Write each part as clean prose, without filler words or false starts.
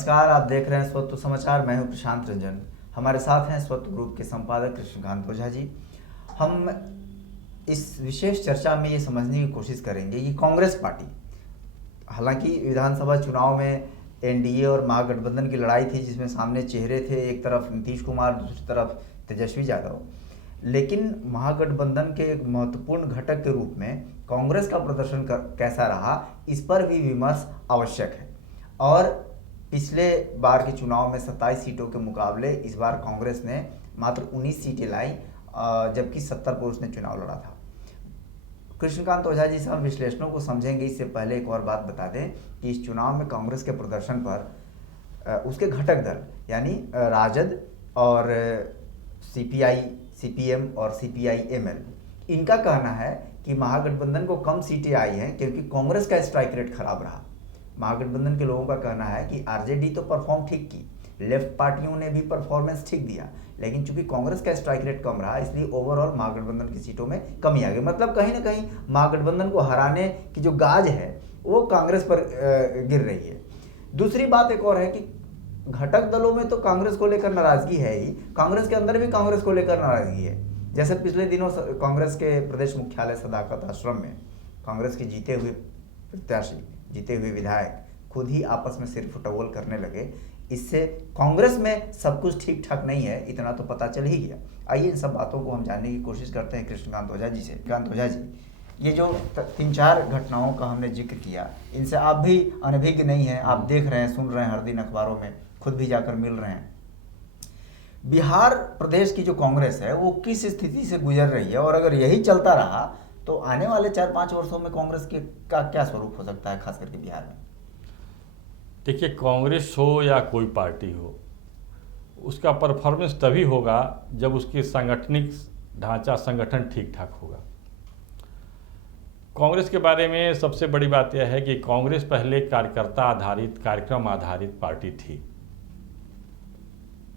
नमस्कार, आप देख रहे हैं स्वत्व समाचार। मैं हूं प्रशांत रंजन। हमारे साथ हैं स्वत्व ग्रुप के संपादक कृष्णकांत ओझा जी। हम इस विशेष चर्चा में ये समझने की कोशिश करेंगे कि कांग्रेस पार्टी, हालांकि विधानसभा चुनाव में एनडीए और महागठबंधन की लड़ाई थी, जिसमें सामने चेहरे थे, एक तरफ नीतीश कुमार, दूसरी तरफ तेजस्वी यादव, लेकिन महागठबंधन के एक महत्वपूर्ण घटक के रूप में कांग्रेस का प्रदर्शन कैसा रहा, इस पर भी विमर्श आवश्यक है। और पिछले बार के चुनाव में 27 सीटों के मुकाबले इस बार कांग्रेस ने मात्र 19 सीटें लाई, जबकि 70 पर उसने चुनाव लड़ा था। कृष्णकांत ओझा जी से हम विश्लेषणों को समझेंगे। इससे पहले एक और बात बता दें कि इस चुनाव में कांग्रेस के प्रदर्शन पर उसके घटक दल यानी राजद और सीपीआई, सीपीएम और सीपीआई-एमएल, इनका कहना है कि महागठबंधन को कम सीटें आई हैं क्योंकि कांग्रेस का स्ट्राइक रेट खराब रहा। महागठबंधन के लोगों का कहना है कि आरजेडी तो परफॉर्म ठीक की, लेफ्ट पार्टियों ने भी परफॉर्मेंस ठीक दिया, लेकिन चूंकि कांग्रेस का स्ट्राइक रेट कम रहा, इसलिए ओवरऑल महागठबंधन की सीटों में कमी आ गई। मतलब कहीं ना कहीं महागठबंधन को हराने की जो गाज है वो कांग्रेस पर गिर रही है। दूसरी बात एक और है कि घटक दलों में तो कांग्रेस को लेकर नाराजगी है ही, कांग्रेस के अंदर भी कांग्रेस को लेकर नाराजगी है। जैसे पिछले दिनों कांग्रेस के प्रदेश मुख्यालय सदाकत आश्रम में कांग्रेस के जीते हुए प्रत्याशी, जीते हुए विधायक खुद ही आपस में सिर फुटबॉल करने लगे। इससे कांग्रेस में सब कुछ ठीक ठाक नहीं है, इतना तो पता चल ही गया। आइए इन सब बातों को हम जानने की कोशिश करते हैं कृष्णकांत ओझा जी से। कृष्णकांत ओझा जी, ये जो 3-4 घटनाओं का हमने जिक्र किया, इनसे आप भी अनभिज्ञ नहीं हैं, आप देख रहे हैं, सुन रहे हैं, हर दिन अखबारों में खुद भी जाकर मिल रहे हैं। बिहार प्रदेश की जो कांग्रेस है वो किस स्थिति से गुजर रही है, और अगर यही चलता रहा तो आने वाले 4-5 वर्षों में कांग्रेस के का क्या स्वरूप हो सकता है, खास करके बिहार में? देखिए, कांग्रेस हो या कोई पार्टी हो, उसका परफॉर्मेंस तभी होगा जब उसकी सांगठनिक ढांचा, संगठन ठीक ठाक होगा। कांग्रेस के बारे में सबसे बड़ी बात यह है कि कांग्रेस पहले कार्यकर्ता आधारित, कार्यक्रम आधारित पार्टी थी।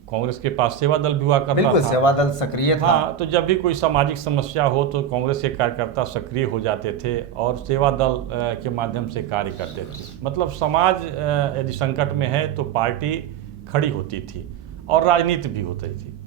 कांग्रेस के पास सेवा दल भी हुआ करता था, सेवा दल सक्रिय था। हाँ, तो जब भी कोई सामाजिक समस्या हो तो कांग्रेस के कार्यकर्ता सक्रिय हो जाते थे और सेवा दल के माध्यम से कार्य करते थे। मतलब समाज यदि संकट में है तो पार्टी खड़ी होती थी और राजनीति भी होती थी।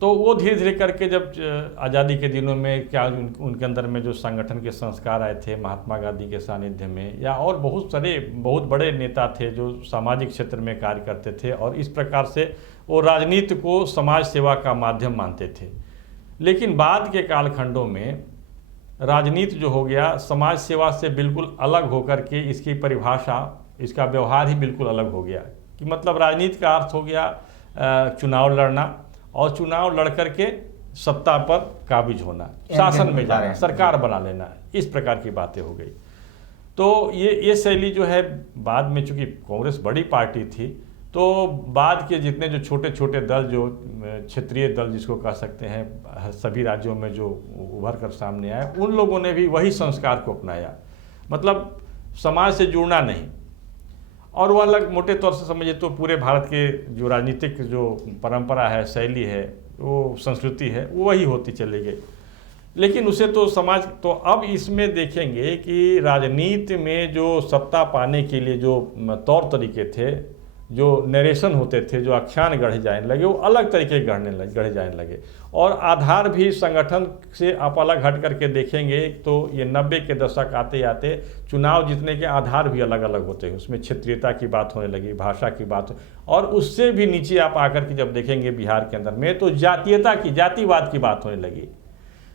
तो वो धीरे धीरे करके जब आज़ादी के दिनों में क्या उनके अंदर में जो संगठन के संस्कार आए थे, महात्मा गांधी के सानिध्य में, या और बहुत बड़े नेता थे जो सामाजिक क्षेत्र में कार्य करते थे, और इस प्रकार से वो राजनीति को समाज सेवा का माध्यम मानते थे। लेकिन बाद के कालखंडों में राजनीति जो हो गया, समाज सेवा से बिल्कुल अलग होकर के इसकी परिभाषा, इसका व्यवहार ही बिल्कुल अलग हो गया। कि मतलब राजनीति का अर्थ हो गया चुनाव लड़ना, और चुनाव लड़ करके सत्ता पर काबिज होना, शासन में जाना, सरकार बना लेना, इस प्रकार की बातें हो गई। तो ये शैली जो है बाद में, चूंकि कांग्रेस बड़ी पार्टी थी, तो बाद के जितने जो छोटे छोटे दल, जो क्षेत्रीय दल जिसको कह सकते हैं, सभी राज्यों में जो उभर कर सामने आए, उन लोगों ने भी वही संस्कार को अपनाया। मतलब समाज से जुड़ना नहीं, और वो अलग मोटे तौर से समझिए तो पूरे भारत के जो राजनीतिक जो परंपरा है, शैली है, वो संस्कृति है, वो वही होती चली गई। लेकिन उसे तो समाज, तो अब इसमें देखेंगे कि राजनीति में जो सत्ता पाने के लिए जो तौर तरीके थे, जो नरेशन होते थे, जो आख्यान गढ़े जाने लगे, वो अलग तरीके गढ़े जाने लगे। और आधार भी संगठन से आप अलग हट करके देखेंगे तो ये 90 के दशक आते आते चुनाव जीतने के आधार भी अलग अलग होते हैं। उसमें क्षेत्रीयता की बात होने लगी, भाषा की बात, और उससे भी नीचे आप आकर के जब देखेंगे बिहार के अंदर में तो जातीयता की, जातिवाद की बात होने लगी।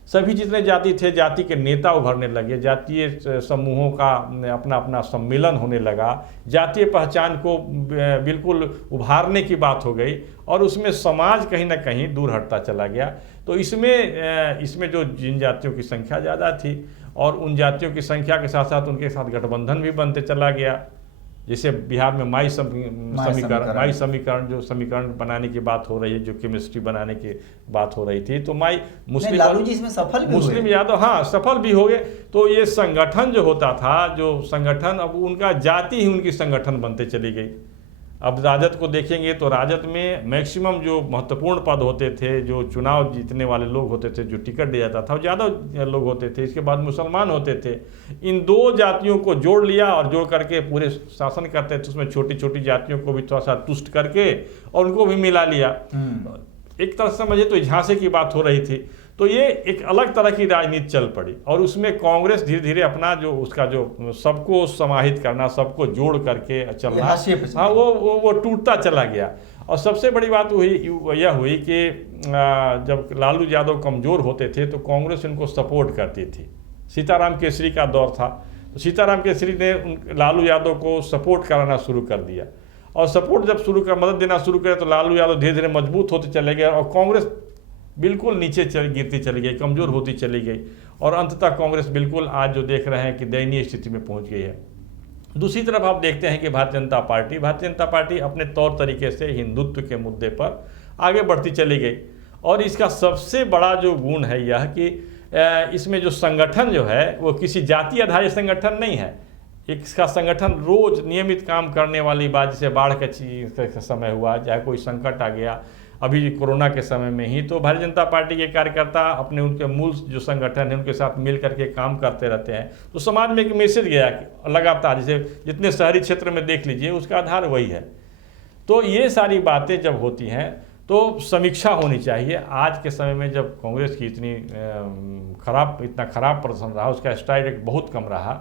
सभी जितने जाति थे, जाति के नेता उभरने लगे, जातीय समूहों का अपना अपना सम्मेलन होने लगा, जातीय पहचान को बिल्कुल उभारने की बात हो गई, और उसमें समाज कहीं ना कहीं दूर हटता चला गया। तो इसमें जो जिन जातियों की संख्या ज़्यादा थी, और उन जातियों की संख्या के साथ साथ उनके साथ गठबंधन भी बनते चला गया। जैसे बिहार में माई समीकरण जो समीकरण बनाने की बात हो रही है, जो केमिस्ट्री बनाने की बात हो रही थी, तो माई मुस्लिम, लालू जी इसमें सफल भी मुस्लिम यादव, हाँ, सफल भी हो गए। तो ये संगठन जो होता था, जो संगठन, अब उनका जाति ही उनकी संगठन बनते चली गई। अब राजद को देखेंगे तो राजद में मैक्सिमम जो महत्वपूर्ण पद होते थे, जो चुनाव जीतने वाले लोग होते थे, जो टिकट दिया जाता था, वो ज़्यादा लोग होते थे। इसके बाद मुसलमान होते थे। इन दो जातियों को जोड़ लिया और जोड़ करके पूरे शासन करते थे। उसमें छोटी छोटी जातियों को भी थोड़ा सा तुष्ट करके और उनको भी मिला लिया। एक तरह से समझिए तो झांसे की बात हो रही थी। तो ये एक अलग तरह की राजनीति चल पड़ी और उसमें कांग्रेस धीरे धीरे अपना जो उसका जो सबको समाहित करना, सबको जोड़ करके चलना, हाँ वो टूटता चला गया। और सबसे बड़ी बात यह हुई कि जब लालू यादव कमज़ोर होते थे तो कांग्रेस उनको सपोर्ट करती थी। सीताराम केसरी का दौर था तो सीताराम केसरी ने लालू यादव को सपोर्ट कराना शुरू कर दिया और सपोर्ट जब मदद देना शुरू करे तो लालू यादव धीरे धीरे मजबूत होते चले गए और कांग्रेस बिल्कुल नीचे गिरती चली गई, कमज़ोर होती चली गई और अंततः कांग्रेस बिल्कुल आज जो देख रहे हैं कि दयनीय स्थिति में पहुंच गई है। दूसरी तरफ आप देखते हैं कि भारतीय जनता पार्टी अपने तौर तरीके से हिंदुत्व के मुद्दे पर आगे बढ़ती चली गई। और इसका सबसे बड़ा जो गुण है यह कि इसमें जो संगठन जो है वो किसी जाति आधारित संगठन नहीं है। इसका संगठन रोज नियमित काम करने वाली बात, जैसे बाढ़ का समय हुआ, चाहे कोई संकट आ गया, अभी कोरोना के समय में ही, तो भारतीय जनता पार्टी के कार्यकर्ता अपने उनके मूल जो संगठन है उनके साथ मिल करके काम करते रहते हैं। तो समाज में एक मैसेज गया कि लगातार, जैसे जितने शहरी क्षेत्र में देख लीजिए उसका आधार वही है। तो ये सारी बातें जब होती हैं तो समीक्षा होनी चाहिए। आज के समय में जब कांग्रेस की इतना खराब प्रदर्शन रहा, उसका स्ट्राइक रेट बहुत कम रहा,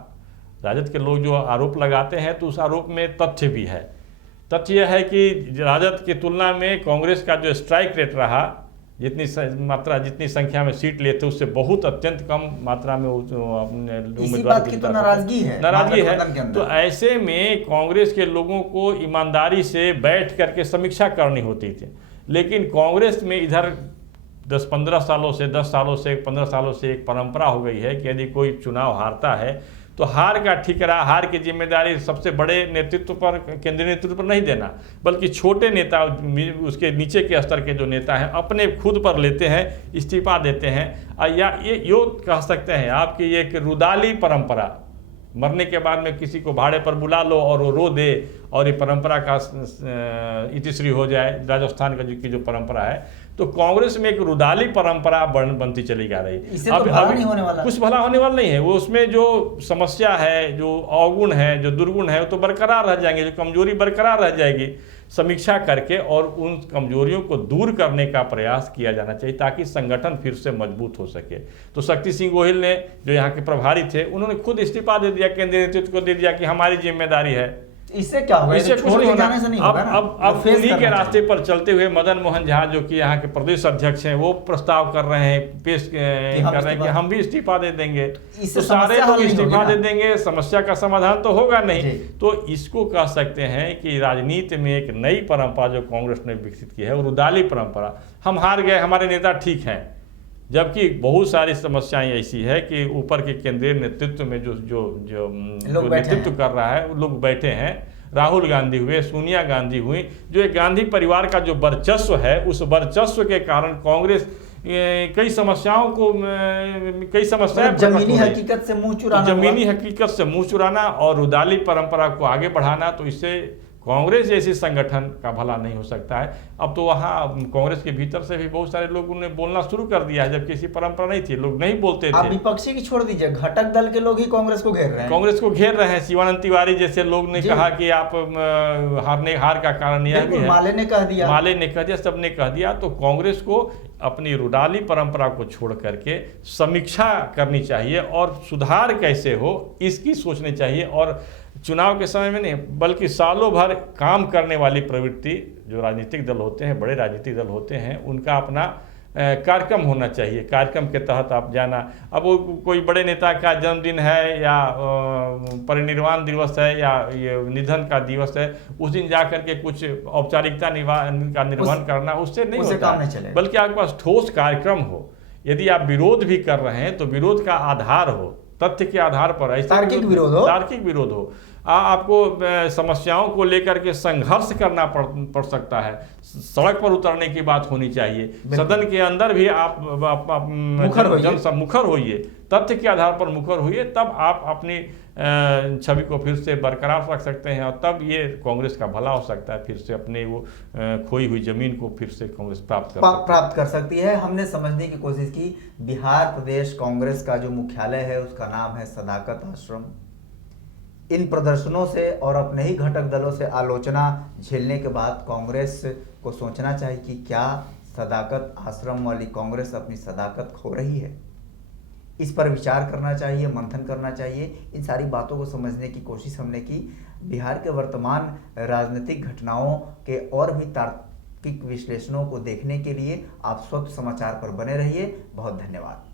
राजद के लोग जो आरोप लगाते हैं तो उस आरोप में तथ्य भी है। तथ्य यह है कि राजद की तुलना में कांग्रेस का जो स्ट्राइक रेट रहा, जितनी संख्या में सीट लेते उससे बहुत अत्यंत कम मात्रा में उम्मीदवार की तो नाराजगी है। तो ऐसे में कांग्रेस के लोगों को ईमानदारी से बैठ करके समीक्षा करनी होती थी। लेकिन कांग्रेस में इधर 10-15 सालों से 10 सालों से 15 सालों से एक परंपरा हो गई है कि यदि कोई चुनाव हारता है तो हार का ठिकरा, हार की जिम्मेदारी सबसे बड़े नेतृत्व पर, केंद्रीय नेतृत्व पर नहीं देना, बल्कि छोटे नेता, उसके नीचे के स्तर के जो नेता हैं अपने खुद पर लेते हैं, इस्तीफा देते हैं। या ये कह सकते हैं आप कि ये एक रुदाली परंपरा, मरने के बाद में किसी को भाड़े पर बुला लो और वो रो दे और ये परंपरा का इतिश्री हो जाए, राजस्थान का की जो परंपरा है। तो कांग्रेस में एक रुदाली परंपरा बनती चली जा रही है। अब नहीं होने वाला, कुछ भला होने वाला नहीं है। वो उसमें जो समस्या है, जो अवगुण है, जो दुर्गुण है, वो तो बरकरार रह जाएंगे, जो कमजोरी बरकरार रह जाएगी। समीक्षा करके और उन कमजोरियों को दूर करने का प्रयास किया जाना चाहिए ताकि संगठन फिर से मजबूत हो सके। तो शक्ति सिंह गोहिल ने, जो यहाँ के प्रभारी थे, उन्होंने खुद इस्तीफा दे दिया, केंद्रीय नेतृत्व को दे दिया कि हमारी जिम्मेदारी है। इससे क्या होगा? इससे कुछ नहीं होना। अब उन्हीं के रास्ते पर चलते हुए मदन मोहन झा, जो कि यहाँ के प्रदेश अध्यक्ष हैं, वो प्रस्ताव कर रहे हैं, पेश कर रहे हैं कि हम भी इस्तीफा दे देंगे। तो सारे लोग इस्तीफा दे देंगे, समस्या का समाधान तो होगा नहीं। तो इसको कह सकते हैं कि राजनीति में एक नई परंपरा जो कांग्रेस ने विकसित की है, वो रुदाली परंपरा। हम हार गए, हमारे नेता ठीक हैं, जबकि बहुत सारी समस्याएं ऐसी है कि ऊपर के केंद्रीय नेतृत्व में जो नेतृत्व कर रहा है वो लोग बैठे हैं। राहुल गांधी हुए, सोनिया गांधी हुई, जो एक गांधी परिवार का जो वर्चस्व है, उस वर्चस्व के कारण कांग्रेस कई समस्याएं जमीनी हकीकत से मुंह चुराना और रुदाली परंपरा को आगे बढ़ाना, तो इससे कांग्रेस जैसी संगठन का भला नहीं हो सकता है। अब तो वहाँ कांग्रेस के भीतर से भी बहुत सारे लोगों ने बोलना शुरू कर दिया है, जब किसी परंपरा नहीं थी, लोग नहीं बोलते थे। आप विपक्षी की छोड़ दीजिए, घटक दल के लोग ही कांग्रेस को घेर रहे हैं। शिवानंद तिवारी जैसे लोग ने कहा कि आप हार का कारण यह भी है। माले ने कह दिया, सबने कह दिया। तो कांग्रेस को अपनी रुदाली परंपरा को छोड़ करके समीक्षा करनी चाहिए और सुधार कैसे हो इसकी सोचनी चाहिए। और चुनाव के समय में नहीं, बल्कि सालों भर काम करने वाली प्रवृत्ति जो राजनीतिक दल होते हैं, बड़े राजनीतिक दल होते हैं, उनका अपना कार्यक्रम होना चाहिए। कार्यक्रम के तहत आप जाना, अब वो कोई बड़े नेता का जन्मदिन है या परिनिर्वाण दिवस है या ये निधन का दिवस है, उस दिन जा करके कुछ औपचारिकता का निर्वहन करना, उससे नहीं होता। बल्कि आपके पास ठोस कार्यक्रम हो। यदि आप विरोध भी कर रहे हैं तो विरोध का आधार हो, तथ्य के आधार पर, ऐसा तार्किक विरोध हो। आपको समस्याओं को लेकर के संघर्ष करना पड़ सकता है। सड़क पर उतरने की बात होनी चाहिए, सदन के अंदर भी आप मुखर होइए, तथ्य के आधार पर मुखर होइए, तब आप अपनी छवि को फिर से बरकरार रख सकते हैं और तब ये कांग्रेस का भला हो सकता है, फिर से अपने वो खोई हुई जमीन को फिर से कांग्रेस प्राप्त कर सकती है। हमने समझने की कोशिश की, बिहार प्रदेश कांग्रेस का जो मुख्यालय है उसका नाम है सदाकत आश्रम। इन प्रदर्शनों से और अपने ही घटक दलों से आलोचना झेलने के बाद कांग्रेस को सोचना चाहिए कि क्या सदाकत आश्रम वाली कांग्रेस अपनी सदाकत खो रही है। इस पर विचार करना चाहिए, मंथन करना चाहिए। इन सारी बातों को समझने की कोशिश हमने की। बिहार के वर्तमान राजनीतिक घटनाओं के और भी तार्किक विश्लेषणों को देखने के लिए आप स्वच्छ समाचार पर बने रहिए। बहुत धन्यवाद।